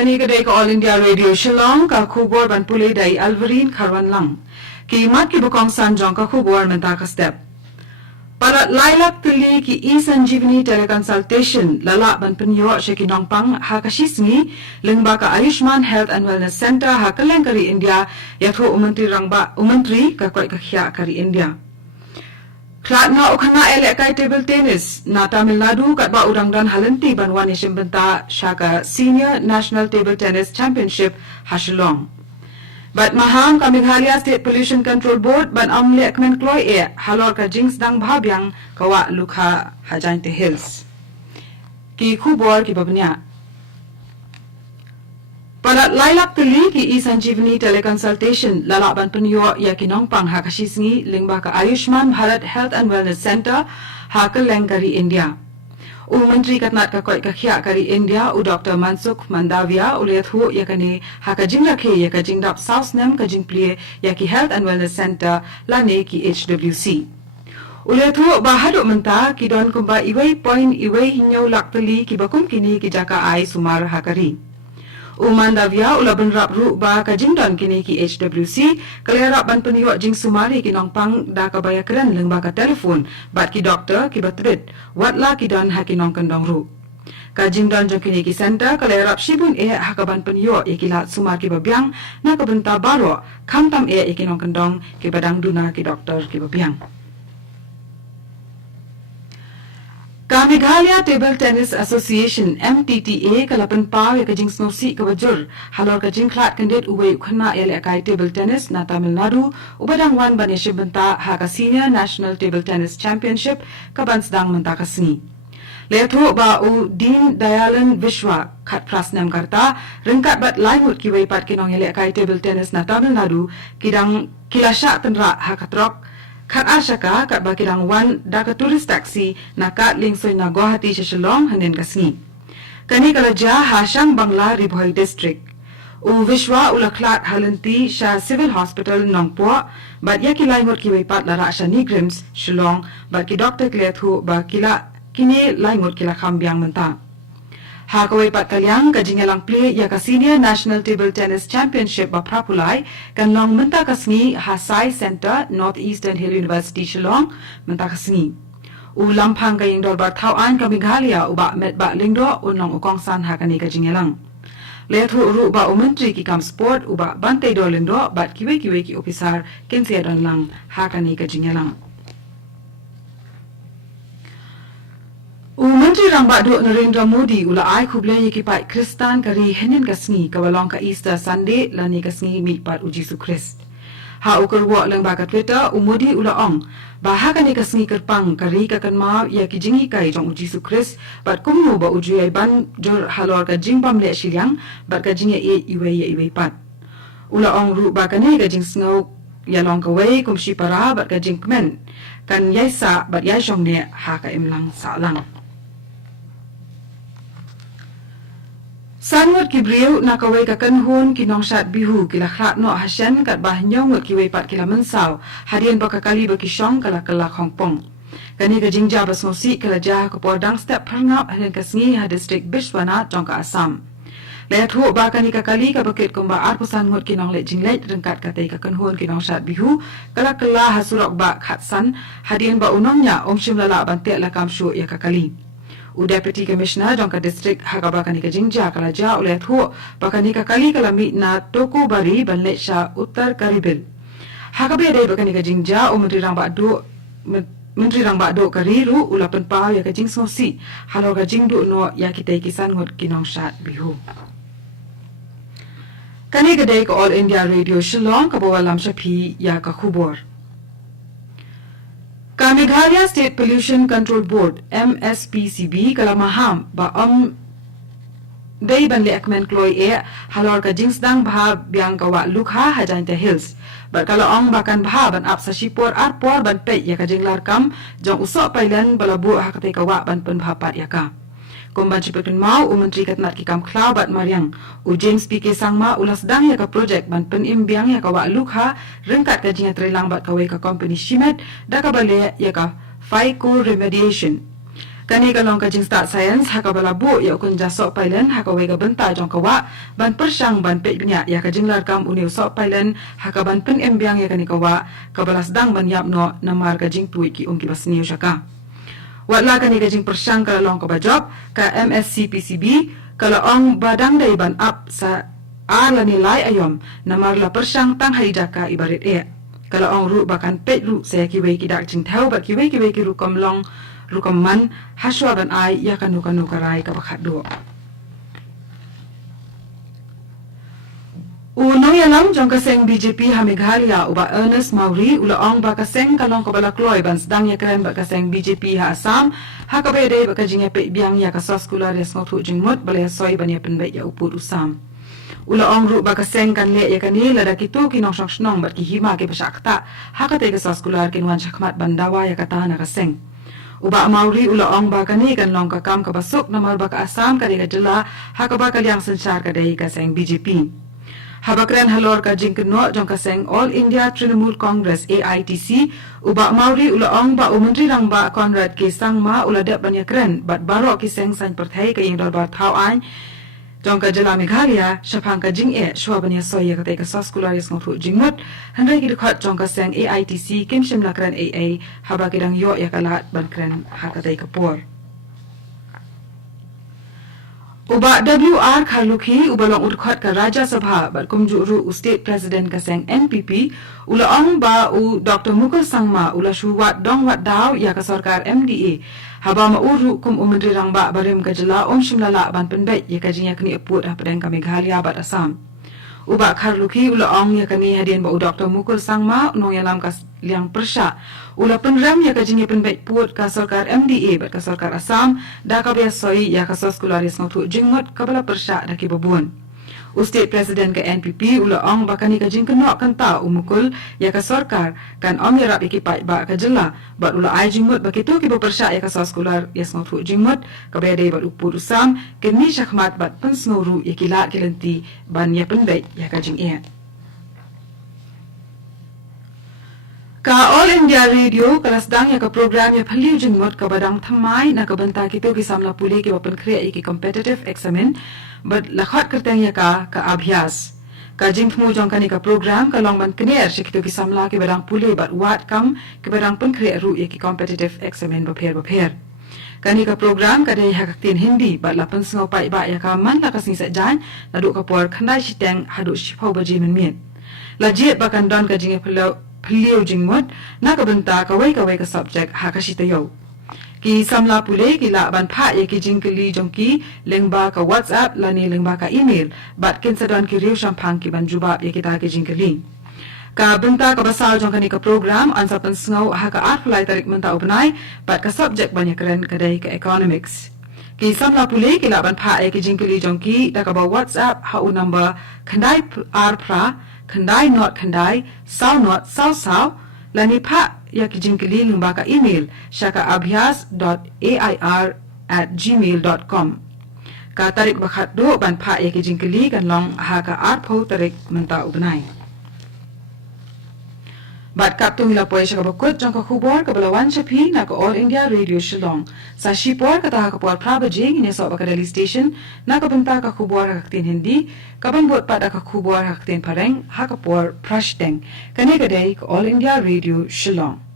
Kani kadai ka All India Radio Shillong ka khubor ban pulai dai Alvarin Kharwan lang. Ki mat ki bukong sanjong ka khubor menta ka step. Para lailak tili ki e-Sanjeevani teleconsultation lala ban penyo sheki nongpang ha kashisngi lengba ka Ayushman Health and Wellness Center ha kaleng kari India yatho umantri ka koi ka khya kari India. Klat nga ukhana kai table tennis na Tamil Nadu kat ba udang dan halanti ban wani shimbenta shaka Senior National Table Tennis Championship Hashilong. But maham ka Meghalaya State Pollution Control Board ban amle akmen kloy halor ka jings dang bhabyang kawa lukha Hajainte Hills. Ki khubor ki babnya. Pada lailak tuli ki e-Sanjeevani teleconsultation lalaban penyo ya kinongpang hakashisngi lingba ka Ayushman Bharat Health and Wellness Center hakaleng kari India. Menteri katnat ka koi ka khya kari India Dr. Mansukh Mandavia uliat hu yakani hakajing rakhe yakajing dap South Nem kajing plie yaki Health and Wellness Center lane ki HWC. Uliat hu bahaduk menta ki don kumba iway point iway hinyaw laktali ki bakum kini ki jaka ai sumar hakari. Mandavia ulaban rap ru ba ka jingdon kini ki HWC kalera ban peniyo jing sumari ki nongpang da ka baya keren leng ba ka telefon bat ki doktor ki batrit watla ki don ha ki nong kandong ru ka jingdon jong kini ki center kalera shibun ha ka ban peniyo ki lat sumar ki babyang na ka benta baro khamtam ki nong kandong ki badang duna ki doktor ki babyang. Ka Meghalaya Table Tennis Association MTTA kalapan paw ya kajing snosi ka bajur halor kajing klat kandet uwe ukhana kai table tennis na Tamil Nadu ubadang wan ban yashibenta ha ka Senior National Table Tennis Championship ka bansdang menta kasni. Letho ba Din Dayalan Vishwa khat prasnam karta ringkat bat laimut ki pat kinong kai table tennis na Tamil Nadu kidang kilasha tenra ha katrok kat ashaka kat bakirang wan daka turis taxi na kat lingsoy na Guwahati Shillong hanin kasni. Kani kalaja Hashang Bangla Ribhoy District. Vishwa ulaklat halanti sha Civil Hospital Nongpo bat ya kilay ngot kiway pat lara sha Nigrims Shillong bat ki Dr. Klethu ba kila kini lay ngot kila kambyang menta. Hakaway pat kalyang kajingalang play ya ka Senior National Table Tennis Championship ba prapulay kan long menta kasngi Hasai Center Northeastern Hill University Shillong menta kasngi. Lampang kaying dolbar tauan ka Meghalaya uba met ba lingdo unong ukongsan hakani kajingalang. Lethu ru ba menteri ki kam sport uba bantay do lindo bat kiwe ki opisar kensia don lang hakani kajingalang. Menteri Rangba do Narendra Modi ula ai khublay yikipai Kristan kari henin kasngi kawalong ka Easter Sunday lani kasngi mitpat uji su Christ. Ha ukur wa lang baka Twitter Modi ula ong bahakan ni kasngi kerpang kari kakan ma ya kijingi kai jong uji su Christ bat kumnu ba uji ai ban jor halor ka jingbam le shilyang bat ka jinge iwe pat. Ula ong ru baka ni ka jing sngaw yalong kaway kumshi para bat ka jingkmen kan yaisa bat yaishong ne ha ka imlang sa lang. Sangot kibriu na kaway kakanhon kinong shat bihu kila khat no hasyan kat bahnyong ngot kiway pat kila mensaw hadian bakakali bakishong kala Hong Kong. Kani ka jingja basmosi kala jah kapordang step prangap hanin kasngi ha district Bishwana jong ka Assam. Layat ho ba kani kakali ka bakit kumba arpusan ngot kinong le jinglet rengkat katay kakanhon kinong shat bihu kala hasurok ba khatsan hadian ba unongnya omshim lala bante lakam shu ya kakali. Deputy Commissioner jongka district hakaba kani ka jingja kala ja ulet hu bakani ka kali kala mi na Toko Bari banle sha Uttar Karibil. Hakabe dai bakani ka jingja menteri rang ba do kariru ulapan pa ya ka jing sosi halo ka jingdu no ya kitai kisan ngot kinong shat bihu. Kani ka dai ka All India Radio Shillong ka bawalam shapi ya ka khubor. Ka Meghalaya State Pollution Control Board MSPCB kala maham ba day banle akmen kloy halor ka jingsdang bha biang kawa lukha Hajainte Hills ba kala ong bakan bha ban ap sa shipor arpor ban pe ya ka jinglar kam jong usok pailan balabu hakate kawa ban pen bha pat ya ka kumban chipetun mau menteri katnat ki kam klau bat mariang James PK sangma ulas dang ya ka project ban pen imbiang ya kawa lukha rengkat ka jinga trelang bat kawai ka company Shimet da ka bale ya ka Fico remediation Kani kalong kajing start science haka balabu ya ukun jasok pailen haka wega benta jong kawa ban persang ban pek bnya ya kajing larkam uniu sok pailen haka ban pen embiang ya kani kawa kabalas dang ban yap no namar kajing tui ki ungki bas niu shaka. Watla kani kajing persang kalong kabajop ka MSc PCB kalong badang dai ban up sa ala nilai ayom namar la persang tang haidaka ibarit kalong ru bakan pek ru saya kiwei kidak jing tau bat kiwei ki ru komlong rukaman haswa ban ai ya kanu karai ka bakhat do uno yalam jong kaseng BJP ha Meghalaya uba Ernest Mauri ulaong ba kaseng kalong ka balakloi ban sedang ya kren ba kaseng BJP ha Assam ha ka bede ba kajing pe biang ya ka soskula res ngotu jingmut bale soi ban ya penbe ya upur usam ulaong ru ba kaseng kan le ya kani lada kitu kinong snong bat ki hima ke pasakta ha ka te ka soskula kinwan shakmat bandawa ya kata na kaseng uba Mauri ulaong ba kani kan long ka kam ka basuk namar ba ka Assam ka de jela ha ka ba ka liang sanchar ka dei ka seng BJP habakren halor ka jingkno jong ka seng All India Trinamool Congress AITC uba Mauri ulaong ba umentri rang ba Conrad ke sangma ulada banyakren bat baro ki seng san perthai ka ing ba thau an jong ka jela Meghalaya shapang ka jing shwa banya soya ka te ka soskularis ngotu jingmut handai ki khat jong ka seng AITC kim shim lakran AA haba kirang yo ya kalat ban kren ha ka te ka por uba WR Kharlukhi ubalong udkhat ka Raja Sabha bat kumjuru State President ka seng NPP ulaong ba u Dr. Mukul Sangma ula shuwat dong wat daw ya ka sarkar MDA haba mauru kum umendri rang ba barim ka jela shimlala ban penbet ya ka jinya kni eput ha pedeng ka Meghalaya bat Assam uba Kharlukhi ulaong ya kani hadian ba u Dr. Mukul Sangma nong yalam ka liang persha ula penram ya ka jinya penbet put ka sarkar MDA bat ka sarkar Assam da ka biasoi ya ka soskularis ngotu jingmut ka bala persha da ki babun State President ke NPP ulaong bakani ka jingkenok kanta umukul ya ka sarkar kan om yarap ikipai ba ka jela bat ula ai jingmut bakitu ki bersya ya ka soskular ya ngotu jingmut ka bede bat upur usam kini syakmat bat pensnguru ya kilat kilenti ban ya pendai ya ka jing ka All India Radio kelas dang ya ka program ya phaliu jingmut ka badang thamai na ka banta kitu ki samla puli ki bapan kriya ki competitive examen but lakhat kerteng ya ka abhyas ka jingmu jong kani ka program ka long ban kner shikitu ki samla ki badang puli but wat kam ki badang pen kriya ru ya ki competitive examen bapher kani ka program ka dei haktin Hindi but lapan sngau pai ba ya ka man la ka sing sa jan ladu ka por khandai shiteng hadu shipau baji min lajiet bakan don ka jinge phliu jingmut na ka banta ka wai ka subject ha ka shitayo ki samla pule ki la ban pha ye ki jingkli jongki lengba ka WhatsApp lani lengba ka email bat kin sadon ki riu shampang ki ban jubab ye kita ki jingkli ka banta ka basal jongkani ka program an sapan sngau ha ka art fly tarik menta ubnai bat ka subject banyak keren kadai ka economics ki samla pule ki la ban pha ye ki jingkli jongki da ka ba WhatsApp ha u number khandai pra khandai not khandai sao not sao lani pha ya ki jingkili lingba ka email shaka abhyas.air@gmail.com ka tarik bakhat do ban pha ya ki jingkili kan long ha ka art pho tarik menta ubnai bat kaptung la poe shaka bakut jong ka khubor ka balawan chapi na ka All India Radio Shillong sa shipor ka ta ka por prabajing ne so ka Delhi station na ka banta ka khubor ka tin Hindi ka ban bot pada ka khubor ka tin pareng ha ka por prashteng kane ka dei ka All India Radio Shillong